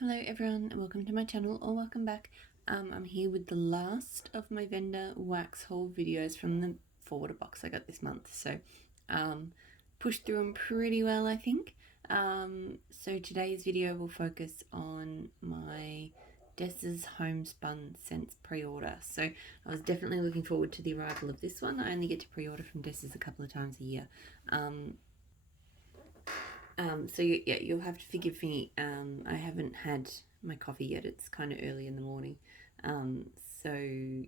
Hello everyone and welcome to my channel or welcome back. I'm here with the last of my vendor wax haul videos from the forwarder box I got this month. So pushed through them pretty well, I think. So today's video will focus on my Dessa's Homespun scents pre-order. So I was definitely looking forward to the arrival of this one. I only get to pre-order from Dessa's a couple of times a year. So yeah, you'll have to forgive me. I haven't had my coffee yet. It's kind of early in the morning. So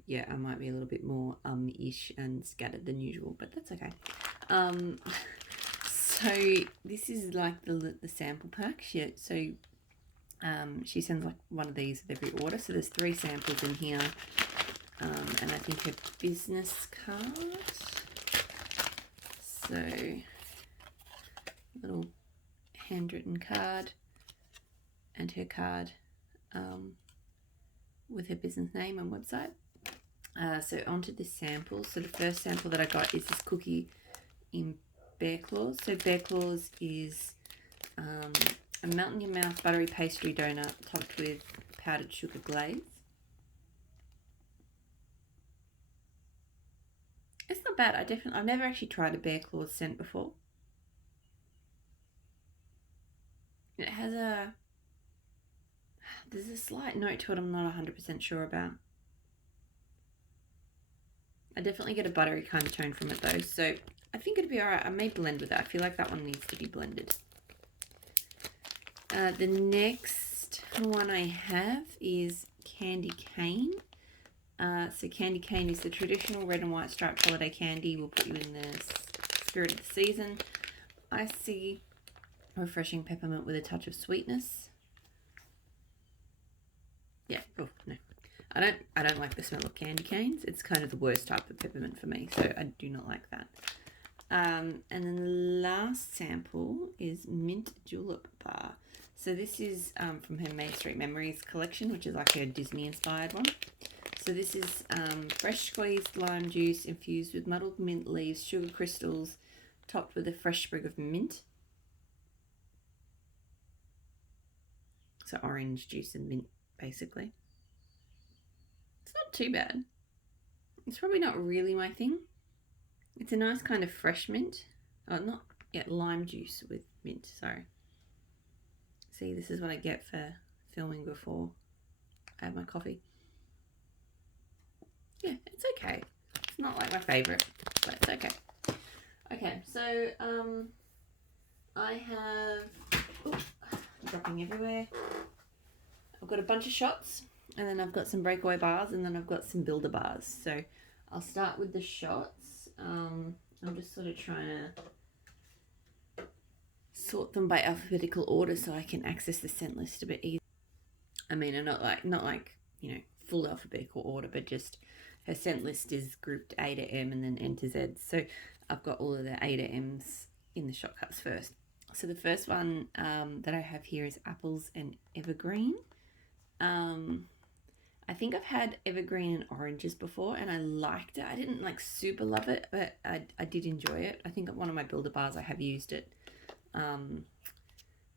yeah, I might be a little bit more ish and scattered than usual, but that's okay. So this is like the sample pack. She sends like one of these with every order. So there's 3 samples in here, and I think her business card. So little handwritten card and her card with her business name and website. So onto the samples. So the first sample that I got is this cookie in Bear Claws. So Bear Claws is a melt in your mouth buttery pastry donut topped with powdered sugar glaze. It's not bad. I've never actually tried a Bear Claws scent before. It has there's a slight note to it I'm not 100% sure about. I definitely get a buttery kind of tone from it though, so I think it'd be alright. I may blend with it. I feel like that one needs to be blended. The next one I have is Candy Cane. So Candy Cane is the traditional red and white striped holiday candy. Will put you in the spirit of the season. Icy, refreshing peppermint with a touch of sweetness. Yeah. Oh no, I don't like the smell of candy canes. It's kind of the worst type of peppermint for me, so I do not like that. And then the last sample is Mint Julep Bar. So this is from her Main Street Memories collection, which is like her Disney inspired one. So this is fresh squeezed lime juice infused with muddled mint leaves, sugar crystals, topped with a fresh sprig of mint. So orange juice and mint, basically. It's not too bad. It's probably not really my thing. It's a nice kind of fresh mint. Oh, not yet, lime juice with mint, sorry. See, this is what I get for filming before I have my coffee. Yeah, it's okay. It's not like my favourite, but it's okay. Okay, so I have, dropping everywhere. I've got a bunch of shots, and then I've got some Breakaway Bars, and then I've got some Builder Bars. So I'll start with the shots. I'm just sort of trying to sort them by alphabetical order so I can access the scent list a bit easier. I mean, I'm not like you know, full alphabetical order, but just her scent list is grouped A to M and then N to Z. So I've got all of the A to M's in the shot cuts first. So the first one that I have here is Apples and Evergreen. I think I've had evergreen and oranges before and I liked it. I didn't like super love it, but I did enjoy it. I think at one of my Builder Bars I have used it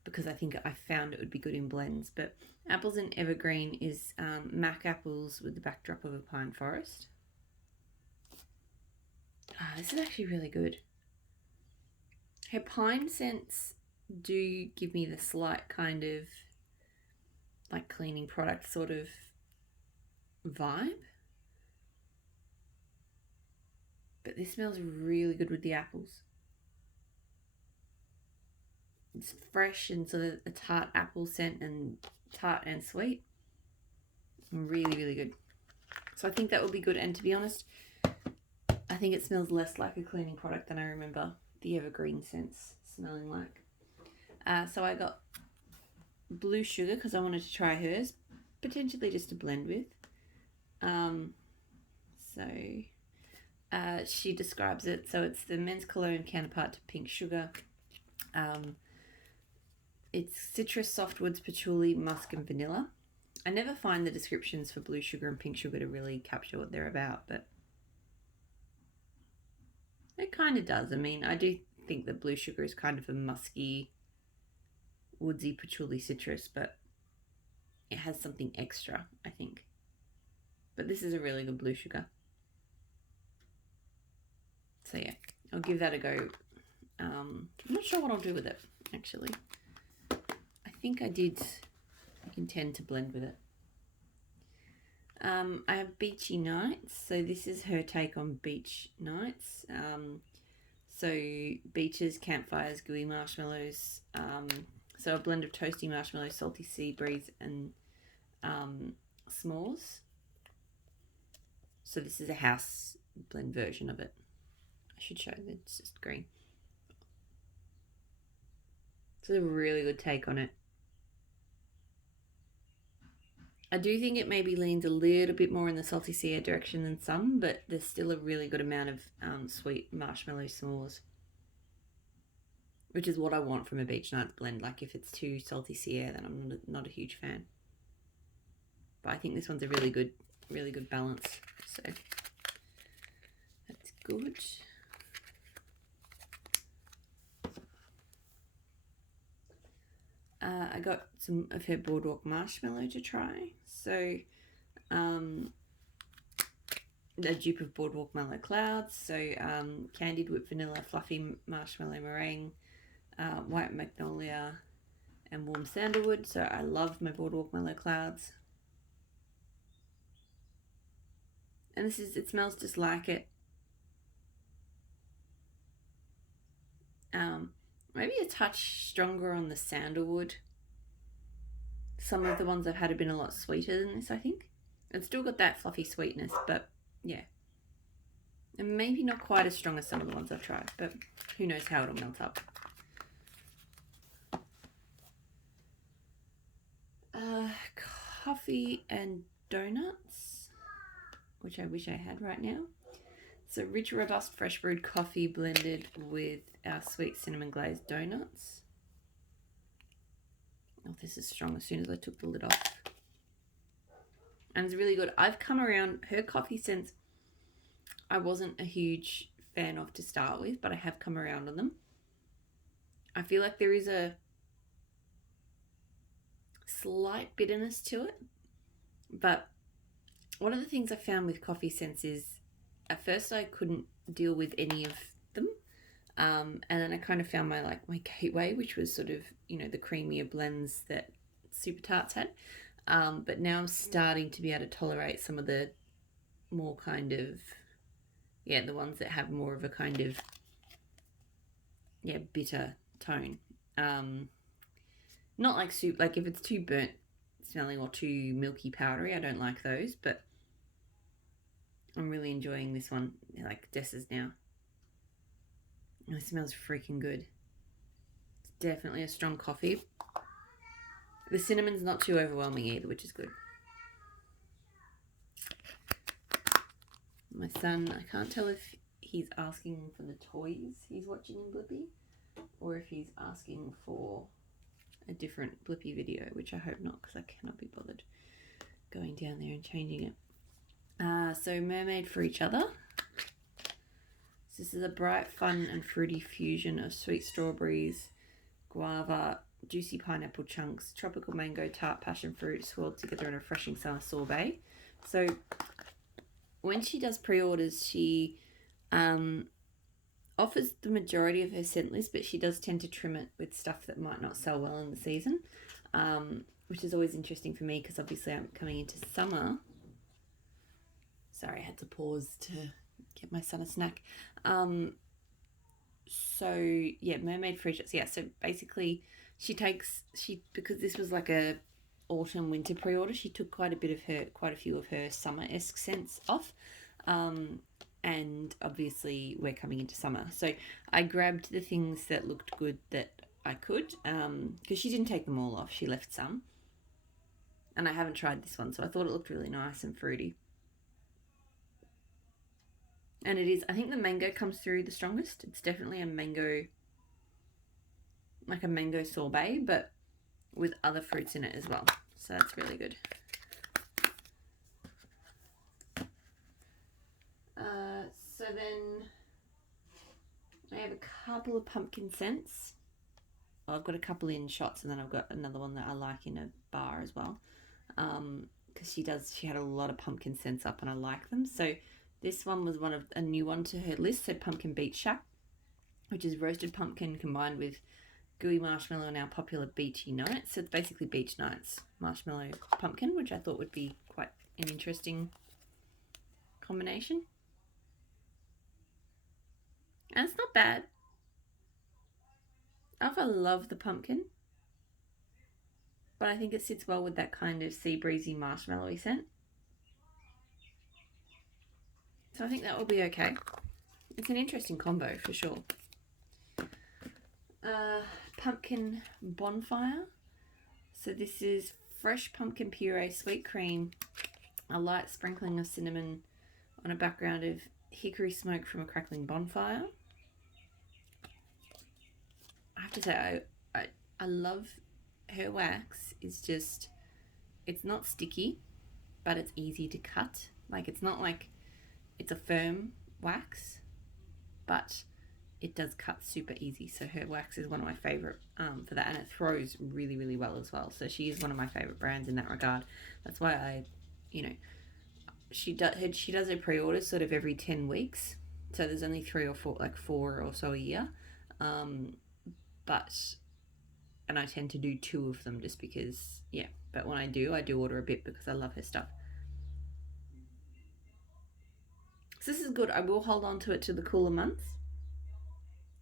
because I think I found it would be good in blends. But Apples and Evergreen is Mac apples with the backdrop of a pine forest. This is actually really good. Her pine scents do give me the slight kind of like cleaning product sort of vibe, but this smells really good with the apples. It's fresh and sort of a tart apple scent and tart and sweet. Really, really good. So I think that will be good. And to be honest, I think it smells less like a cleaning product than I remember the evergreen scents smelling like. So I got Blue Sugar because I wanted to try hers, potentially just to blend with. She describes it, so it's the men's cologne counterpart to Pink Sugar. It's citrus, softwoods, patchouli, musk and vanilla. I never find the descriptions for Blue Sugar and Pink Sugar to really capture what they're about, but it kind of does. I mean, I do think that Blue Sugar is kind of a musky, woodsy, patchouli citrus, but it has something extra, I think. But this is a really good blue sugar. So yeah, I'll give that a go. I'm not sure what I'll do with it, actually. I think I did intend to blend with it. I have Beachy Nights. So this is her take on beach nights. So beaches, campfires, gooey marshmallows. So a blend of toasty marshmallows, salty sea breeze, and s'mores. So this is a house blend version of it. I should show that it's just green. It's a really good take on it. I do think it maybe leans a little bit more in the salty sea air direction than some, but there's still a really good amount of sweet marshmallow s'mores, which is what I want from a beach nights blend. Like if it's too salty sea air, then I'm not a huge fan. But I think this one's a really good balance. So that's good. I got some of her boardwalk marshmallow to try. So a dupe of boardwalk mallow clouds. So candied whipped vanilla, fluffy marshmallow meringue, white magnolia, and warm sandalwood. So I love my boardwalk mallow clouds. And it smells just like it. Maybe a touch stronger on the sandalwood. Some of the ones I've had have been a lot sweeter than this, I think. It's still got that fluffy sweetness, but yeah. And maybe not quite as strong as some of the ones I've tried, but who knows how it'll melt up. Coffee and donuts, which I wish I had right now. So rich, robust, fresh brewed coffee blended with our sweet cinnamon glazed donuts. Oh, this is strong as soon as I took the lid off. And it's really good. I've come around her coffee scents. I wasn't a huge fan of to start with, but I have come around on them. I feel like there is a slight bitterness to it. But one of the things I found with coffee scents is at first I couldn't deal with any of them. And then I kind of found my gateway, which was sort of, the creamier blends that Super Tarts had. But now I'm starting to be able to tolerate some of the more kind of, the ones that have more of a kind of, bitter tone. Not like soup, like if it's too burnt smelling or too milky powdery, I don't like those, but I'm really enjoying this one. I like Dessa's now. Oh, it smells freaking good. It's definitely a strong coffee. The cinnamon's not too overwhelming either, which is good. My son, I can't tell if he's asking for the toys he's watching in Blippi or if he's asking for a different Blippi video, which I hope not, because I cannot be bothered going down there and changing it. So Mermaid for Each Other. So this is a bright, fun and fruity fusion of sweet strawberries, guava, juicy pineapple chunks, tropical mango, tart passion fruit swirled together in a refreshing summer sorbet. So when she does pre-orders, she offers the majority of her scent list, but she does tend to trim it with stuff that might not sell well in the season, which is always interesting for me because obviously I'm coming into summer. Sorry, I had to pause to get my son a snack. Mermaid Fridge. Yeah, so basically because this was like a autumn winter pre-order, she took quite a few of her summer-esque scents off. And obviously we're coming into summer. So I grabbed the things that looked good that I could, because she didn't take them all off. She left some. And I haven't tried this one, so I thought it looked really nice and fruity. And it is, I think the mango comes through the strongest. It's definitely a mango sorbet, but with other fruits in it as well. So that's really good. So then I have a couple of pumpkin scents. Well, I've got a couple in shots, and then I've got another one that I like in a bar as well. because she had a lot of pumpkin scents up and I like them. So this one was a new one to her list. So Pumpkin Beach Shack, which is roasted pumpkin combined with gooey marshmallow and our popular beachy nights. So it's basically beach nights marshmallow pumpkin, which I thought would be quite an interesting combination. And it's not bad. I love the pumpkin, but I think it sits well with that kind of sea breezy marshmallowy scent. So I think that will be okay. It's an interesting combo for sure. Pumpkin bonfire. So this is fresh pumpkin puree, sweet cream, a light sprinkling of cinnamon on a background of hickory smoke from a crackling bonfire. I have to say, I love her wax. It's not sticky, but it's easy to cut. Like, it's not like it's a firm wax, but it does cut super easy. So her wax is one of my favorite for that, and it throws really, really well as well. So she is one of my favorite brands in that regard. That's why she does her pre-orders sort of every 10 weeks. So there's only 3 or 4, like 4 or so a year. And I tend to do 2 of them just because, yeah. But when I do order a bit because I love her stuff. So this is good. I will hold on to it to the cooler months.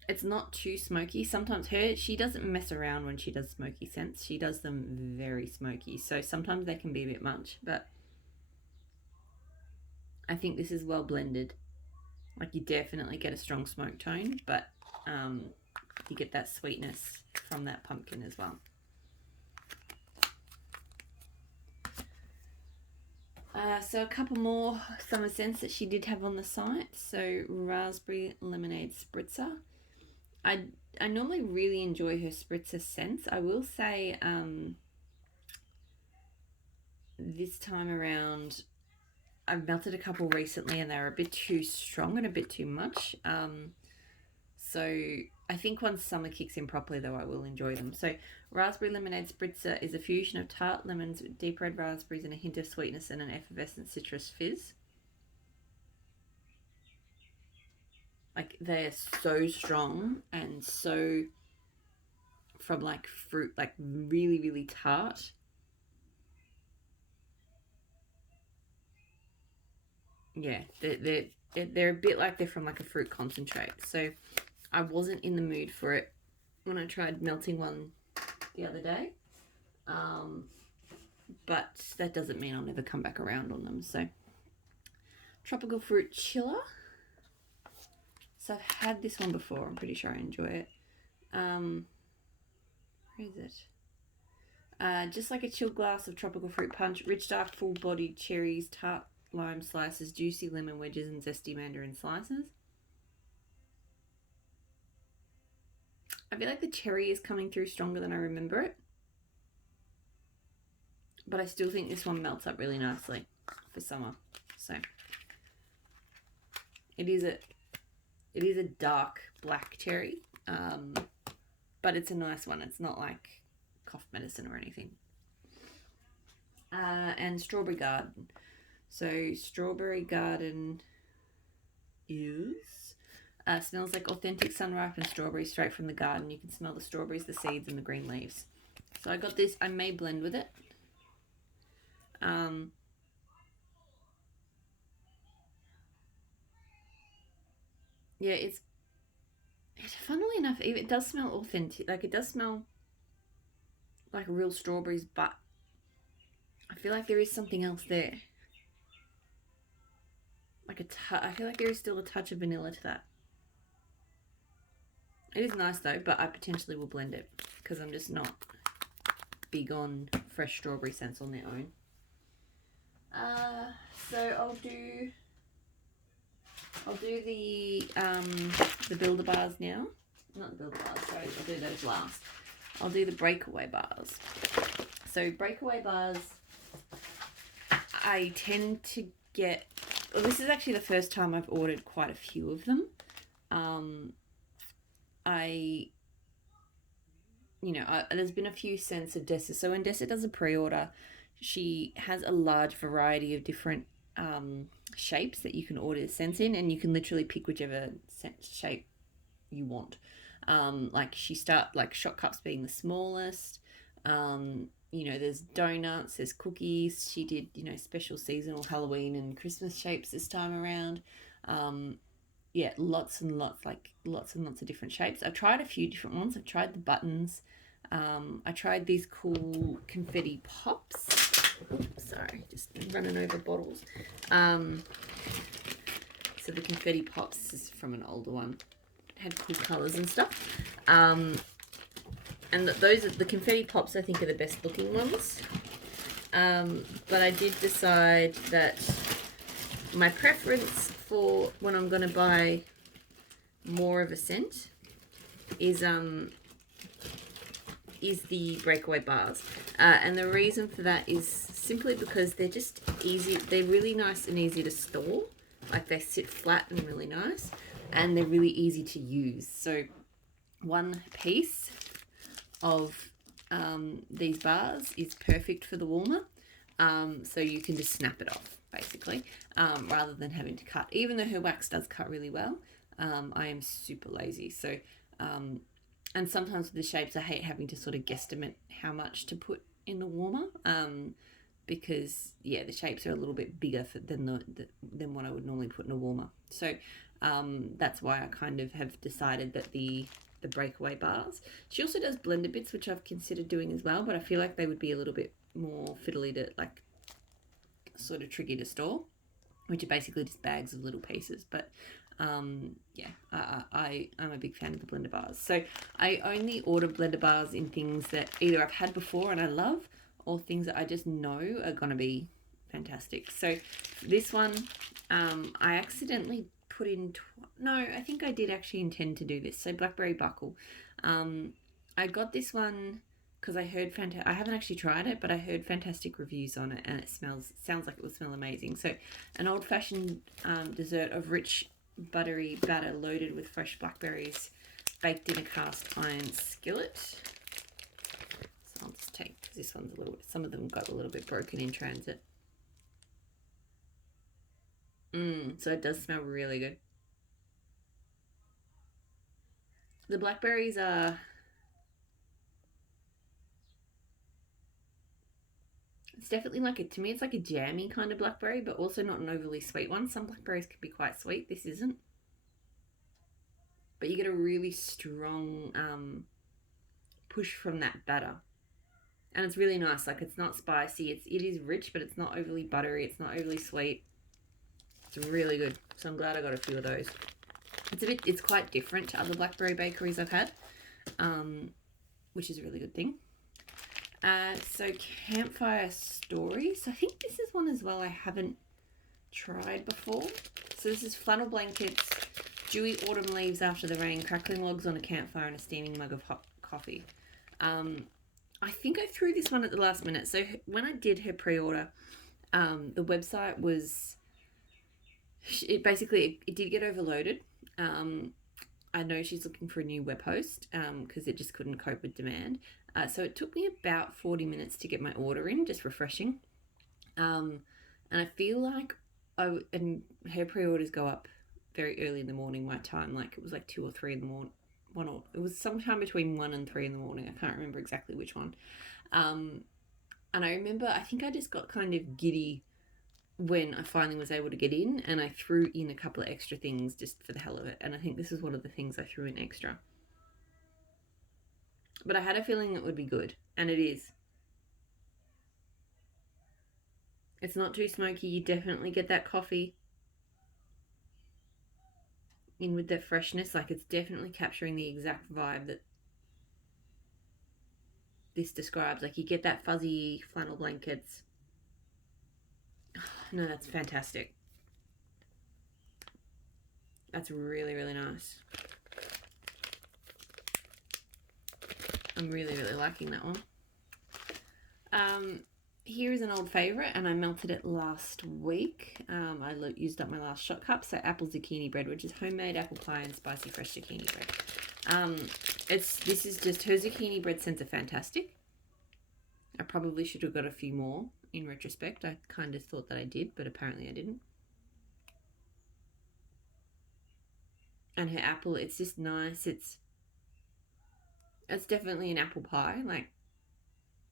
It's not too smoky. Sometimes she doesn't mess around when she does smoky scents. She does them very smoky. So sometimes they can be a bit much, but I think this is well blended. Like, you definitely get a strong smoke tone, but you get that sweetness from that pumpkin as well. So a couple more summer scents that she did have on the site. So raspberry lemonade spritzer. I normally really enjoy her spritzer scents. I will say this time around I've melted a couple recently and they're a bit too strong and a bit too much. So I think once summer kicks in properly, though, I will enjoy them. So raspberry lemonade spritzer is a fusion of tart lemons with deep red raspberries and a hint of sweetness and an effervescent citrus fizz. Like, they are so strong and so from like fruit, like really, really tart. Yeah, they're a bit like they're from like a fruit concentrate. So I wasn't in the mood for it when I tried melting one the other day. But that doesn't mean I'll never come back around on them. So tropical fruit chiller. So I've had this one before. I'm pretty sure I enjoy it. Where is it? Just like a chilled glass of tropical fruit punch, rich dark full-bodied cherries, tart lime slices, juicy lemon wedges, and zesty mandarin slices. I feel like the cherry is coming through stronger than I remember it, but I still think this one melts up really nicely for summer. So it is a dark black cherry, but it's a nice one. It's not like cough medicine or anything. And strawberry garden. So strawberry garden smells like authentic sun-ripened strawberries straight from the garden. You can smell the strawberries, the seeds, and the green leaves. So I got this. I may blend with it. Yeah, it's funnily enough, it does smell authentic. Like, it does smell like real strawberries, but I feel like there is something else there. Like I feel like there is still a touch of vanilla to that. It is nice though, but I potentially will blend it because I'm just not big on fresh strawberry scents on their own. So I'll do the Builder Bars now. Not the Builder Bars, sorry, I'll do those last. I'll do the Breakaway Bars. So Breakaway Bars, I tend to get... Well, this is actually the first time I've ordered quite a few of them. There's been a few scents of Dessa. So when Dessa does a pre-order, she has a large variety of different shapes that you can order scents in, and you can literally pick whichever scent shape you want. Like shot cups being the smallest. There's donuts, there's cookies. She did, special seasonal Halloween and Christmas shapes this time around. Lots and lots of different shapes. I've tried a few different ones. I've tried the buttons. I tried these cool confetti pops. Oops, sorry, just running over bottles. So the confetti pops is from an older one. It had cool colours and stuff. And those are the confetti pops, I think, are the best looking ones. But I did decide that my preference for when I'm going to buy more of a scent is the Breakaway Bars. And the reason for that is simply because they're just easy. They're really nice and easy to store. Like, they sit flat and really nice. And they're really easy to use. So one piece of these bars is perfect for the warmer. So you can just snap it off, basically, rather than having to cut. Even though her wax does cut really well, I am super lazy. So, and sometimes with the shapes, I hate having to sort of guesstimate how much to put in the warmer, because, the shapes are a little bit bigger than what I would normally put in a warmer. So that's why I kind of have decided that the Breakaway Bars. She also does blender bits, which I've considered doing as well, but I feel like they would be a little bit more fiddly to, like, sort of tricky to store, which are basically just bags of little pieces. But I'm a big fan of the blender bars. So I only order blender bars in things that either I've had before and I love, or things that I just know are going to be fantastic. So this one, I accidentally put in... I think I did actually intend to do this. So Blackberry Buckle. I got this one because I heard I haven't actually tried it, but I heard fantastic reviews on it, and it sounds like it will smell amazing. So an old-fashioned dessert of rich buttery batter loaded with fresh blackberries, baked in a cast iron skillet. So I'll just take, because this one's some of them got a little bit broken in transit. So it does smell really good. The blackberries are... It's definitely to me, it's like a jammy kind of blackberry, but also not an overly sweet one. Some blackberries can be quite sweet. This isn't. But you get a really strong push from that batter. And it's really nice. Like, it's not spicy. It is rich, but it's not overly buttery. It's not overly sweet. It's really good. So I'm glad I got a few of those. It's quite different to other blackberry bakeries I've had, which is a really good thing. So Campfire Stories. I think this is one as well I haven't tried before. So this is flannel blankets, dewy autumn leaves after the rain, crackling logs on a campfire, and a steaming mug of hot coffee. I think I threw this one at the last minute. So when I did her pre-order, the website was... It did get overloaded. I know she's looking for a new web host because it just couldn't cope with demand. So it took me about 40 minutes to get my order in, just refreshing. And I feel like and her pre-orders go up very early in the morning, my time. Like, it was like 2 or 3 in the morning. It was sometime between 1 and 3 in the morning. I can't remember exactly which one. And I remember, I think I just got kind of giddy when I finally was able to get in, and I threw in a couple of extra things just for the hell of it. And I think this is one of the things I threw in extra. But I had a feeling it would be good, and it is. It's not too smoky. You definitely get that coffee in with that freshness. Like, it's definitely capturing the exact vibe that this describes. Like, you get that fuzzy flannel blankets. No, that's fantastic. That's really, really nice. I'm really, really liking that one. Here is an old favourite, and I melted it last week. I used up my last shot cup. So apple zucchini bread, which is homemade apple pie and spicy fresh zucchini bread. This is just, her zucchini bread scents are fantastic. I probably should have got a few more in retrospect. I kind of thought that I did, but apparently I didn't. And her apple, it's just nice. It's definitely an apple pie. Like,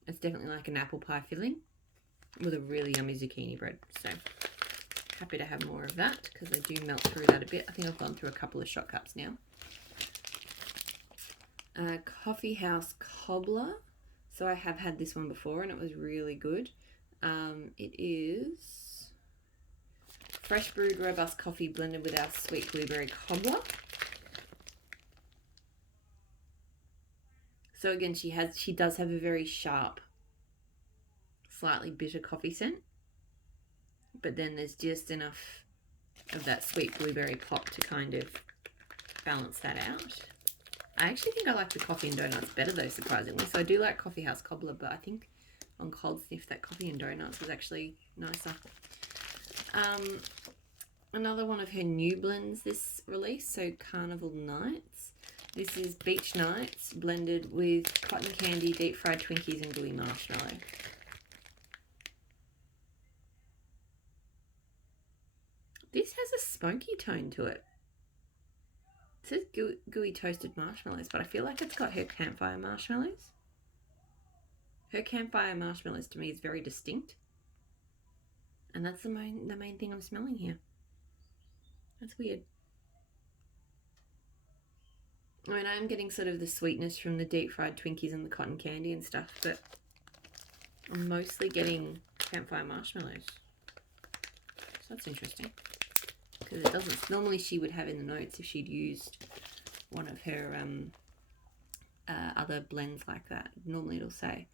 it's definitely like an apple pie filling with a really yummy zucchini bread. So happy to have more of that because I do melt through that a bit. I think I've gone through a couple of shot cups now. Coffee House Cobbler. So I have had this one before and it was really good. It is fresh brewed robust coffee blended with our sweet blueberry cobbler. So again, she does have a very sharp, slightly bitter coffee scent, but then there's just enough of that sweet blueberry pop to kind of balance that out. I actually think I like the coffee and donuts better though, surprisingly. So I do like Coffee House Cobbler, but I think on Cold Sniff that coffee and donuts was actually nicer. Another one of her new blends this release, so Carnival Nights. This is Beach Nights blended with cotton candy, deep fried Twinkies and gooey marshmallow. This has a smoky tone to it. It says gooey toasted marshmallows, but I feel like it's got her campfire marshmallows. Her campfire marshmallows to me is very distinct. And that's the main thing I'm smelling here. That's weird. I mean, I'm getting sort of the sweetness from the deep fried Twinkies and the cotton candy and stuff, but I'm mostly getting campfire marshmallows. So that's interesting. Because it doesn't, normally she would have in the notes if she'd used one of her other blends like that. Normally it'll say.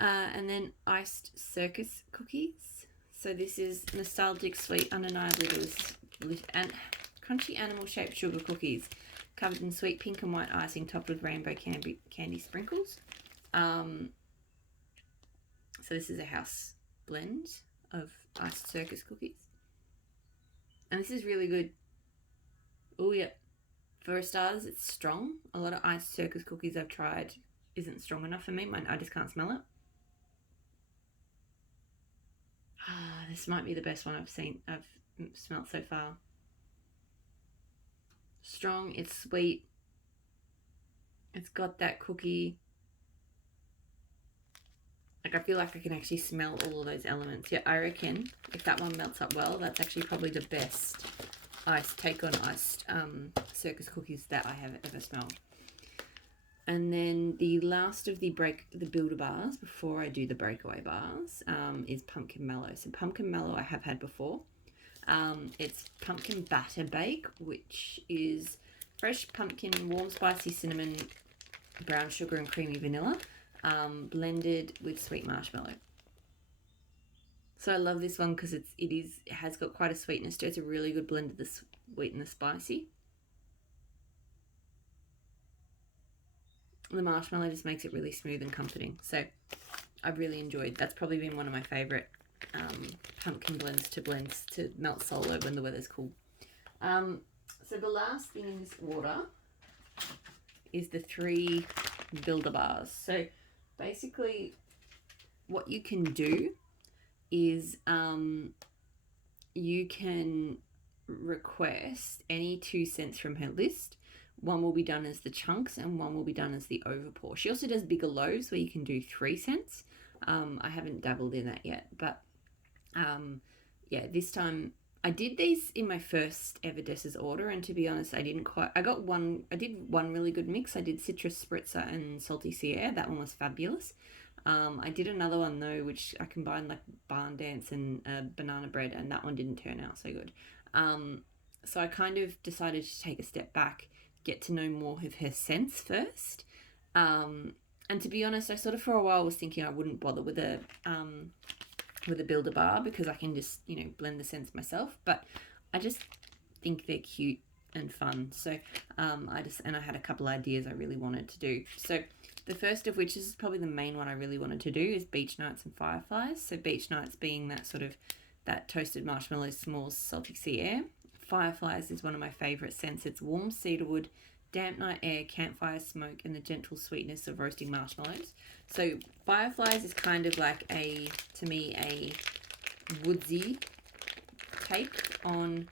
And then iced circus cookies. So this is nostalgic, sweet, undeniably delicious and crunchy animal-shaped sugar cookies covered in sweet pink and white icing topped with rainbow candy sprinkles. So this is a house blend of iced circus cookies. And this is really good. Oh, yeah. For starters, it's strong. A lot of iced circus cookies I've tried isn't strong enough for me. I just can't smell it. This might be the best one I've smelt so far. Strong, it's sweet. It's got that cookie. Like, I feel like I can actually smell all of those elements. Yeah, I reckon if that one melts up well, that's actually probably the best take on iced circus cookies that I have ever smelled. And then the last of the Builder bars before I do the Breakaway bars is Pumpkin Mellow. So Pumpkin Mellow I have had before. It's pumpkin batter bake, which is fresh pumpkin, warm spicy cinnamon, brown sugar and creamy vanilla, blended with sweet marshmallow. So I love this one because it has got quite a sweetness to it. It's a really good blend of the sweet and the spicy. The marshmallow just makes it really smooth and comforting. So I've really enjoyed. That's probably been one of my favourite pumpkin blends to melt solo when the weather's cool. So the last thing in this order is the 3 Builder bars. So basically what you can do is you can request any 2 scents from her list. One will be done as the chunks and one will be done as the overpour. She also does bigger loaves where you can do 3 cents. I haven't dabbled in that yet, but yeah, this time I did these in my first ever Dessa's order, and to be honest, I did one really good mix. I did citrus spritzer and salty sea air. That one was fabulous. I did another one though, which I combined like barn dance and banana bread, and that one didn't turn out so good. So I kind of decided to take a step back, get to know more of her scents first. And to be honest, I sort of for a while was thinking I wouldn't bother with a Builder bar because I can just, blend the scents myself. But I just think they're cute and fun. So I had a couple ideas I really wanted to do. So the first of which is probably the main one I really wanted to do is Beach Nights and Fireflies. So Beach Nights being that toasted marshmallow s'mores salty sea air. Fireflies is one of my favourite scents. It's warm cedarwood, damp night air, campfire smoke, and the gentle sweetness of roasting marshmallows. So Fireflies is kind of like to me, a woodsy take on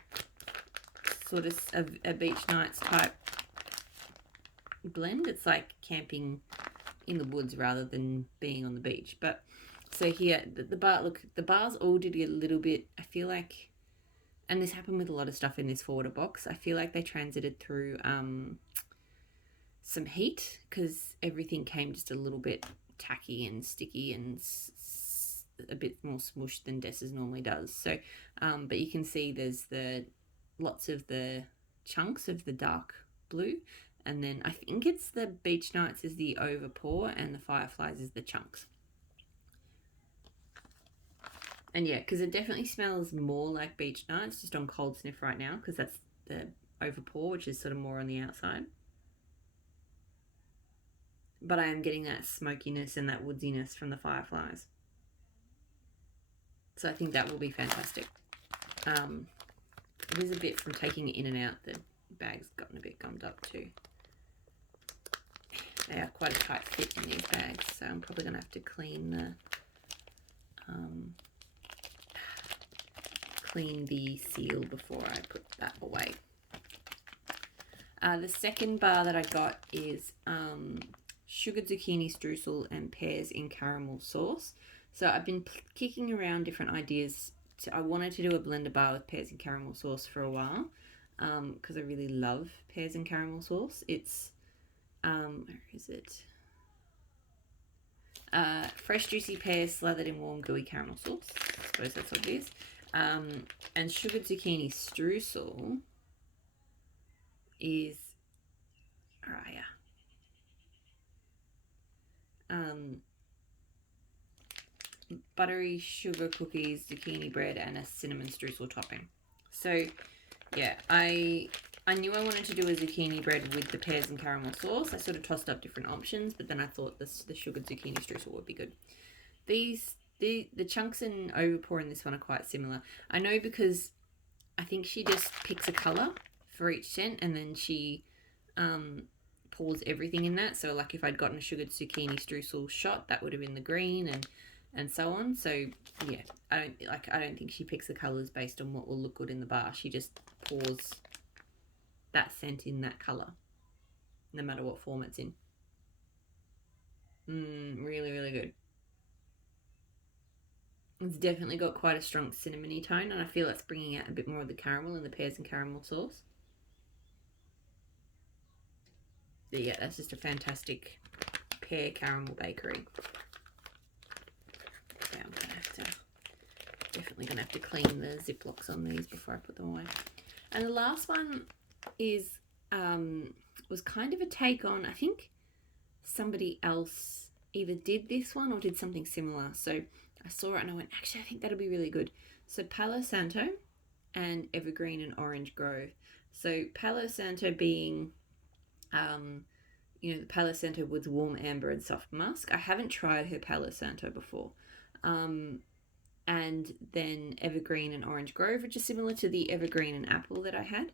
sort of a beach nights type blend. It's like camping in the woods rather than being on the beach. But so here, the bars all did a little bit, I feel like, and this happened with a lot of stuff in this forwarder box, I feel like they transited through some heat, because everything came just a little bit tacky and sticky and a bit more smushed than Dessa's normally does. So but you can see there's lots of the chunks of the dark blue, and then I think it's the Beach Nights is the over pour and the Fireflies is the chunks. And yeah, because it definitely smells more like Beach Nights just on cold sniff right now, because that's the over pour, which is sort of more on the outside. But I am getting that smokiness and that woodsiness from the Fireflies. So I think that will be fantastic. It is a bit from taking it in and out. The bag's gotten a bit gummed up too. They are quite a tight fit in these bags, so I'm probably going to have to clean the seal before I put that away. The second bar that I got is sugared zucchini streusel and pears in caramel sauce. So I've been kicking around different ideas. I wanted to do a blender bar with pears and caramel sauce for a while, because I really love pears and caramel sauce. It's where is it? Fresh juicy pears slathered in warm gooey caramel sauce. I suppose that's what it is. And sugared zucchini streusel is, buttery sugar cookies, zucchini bread, and a cinnamon streusel topping. So yeah, I knew I wanted to do a zucchini bread with the pears and caramel sauce. I sort of tossed up different options, but then I thought the sugared zucchini streusel would be good. The chunks and overpour in this one are quite similar. I know because I think she just picks a colour for each scent, and then she pours everything in that. So like if I'd gotten a sugared zucchini streusel shot, that would have been the green, and so on. So yeah, I don't think she picks the colours based on what will look good in the bar. She just pours that scent in that colour, no matter what form it's in. Really, really good. It's definitely got quite a strong cinnamony tone, and I feel it's bringing out a bit more of the caramel in the pears and caramel sauce. But yeah, that's just a fantastic pear caramel bakery. Yeah, I'm definitely gonna have to clean the Ziplocs on these before I put them away. And the last one is was kind of a take on, I think somebody else either did this one or did something similar. So I saw it and I went, actually, I think that'll be really good. So Palo Santo and Evergreen and Orange Grove. So Palo Santo being, the Palo Santo Woods Warm Amber and Soft Musk. I haven't tried her Palo Santo before. And then Evergreen and Orange Grove, which is similar to the Evergreen and Apple that I had,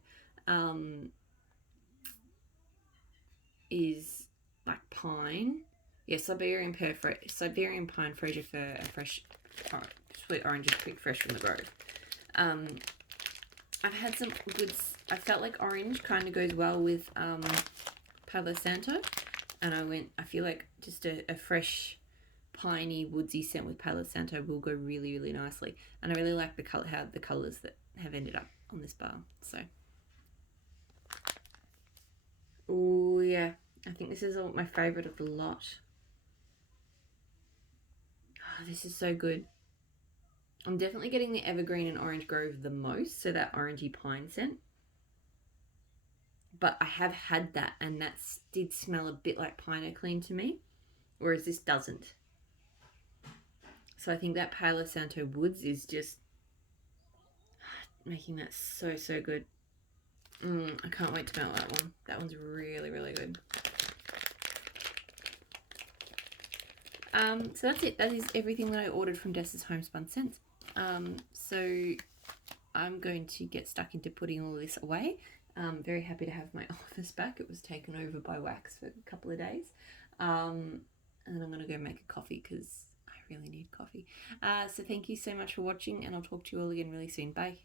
is like pine. Yeah, Siberian pine, Fraser fir, and fresh sweet oranges picked fresh from the grove. I've had some good. I felt like orange kind of goes well with Palo Santo, and I feel like just a fresh, piney, woodsy scent with Palo Santo will go really, really nicely. And I really like the colours that have ended up on this bar. So, oh yeah, I think this is my favourite of the lot. Oh, this is so good. I'm definitely getting the Evergreen and Orange Grove the most, so that orangey pine scent. But I have had that, and that did smell a bit like Pine Clean to me, whereas this doesn't. So I think that Palo Santo Woods is just making that so, so good. I can't wait to smell that one. That one's really, really good. So that's it. That is everything that I ordered from Dessa's Homespun Scents. So I'm going to get stuck into putting all this away. Very happy to have my office back. It was taken over by wax for a couple of days. And I'm going to go make a coffee because I really need coffee. So thank you so much for watching, and I'll talk to you all again really soon. Bye.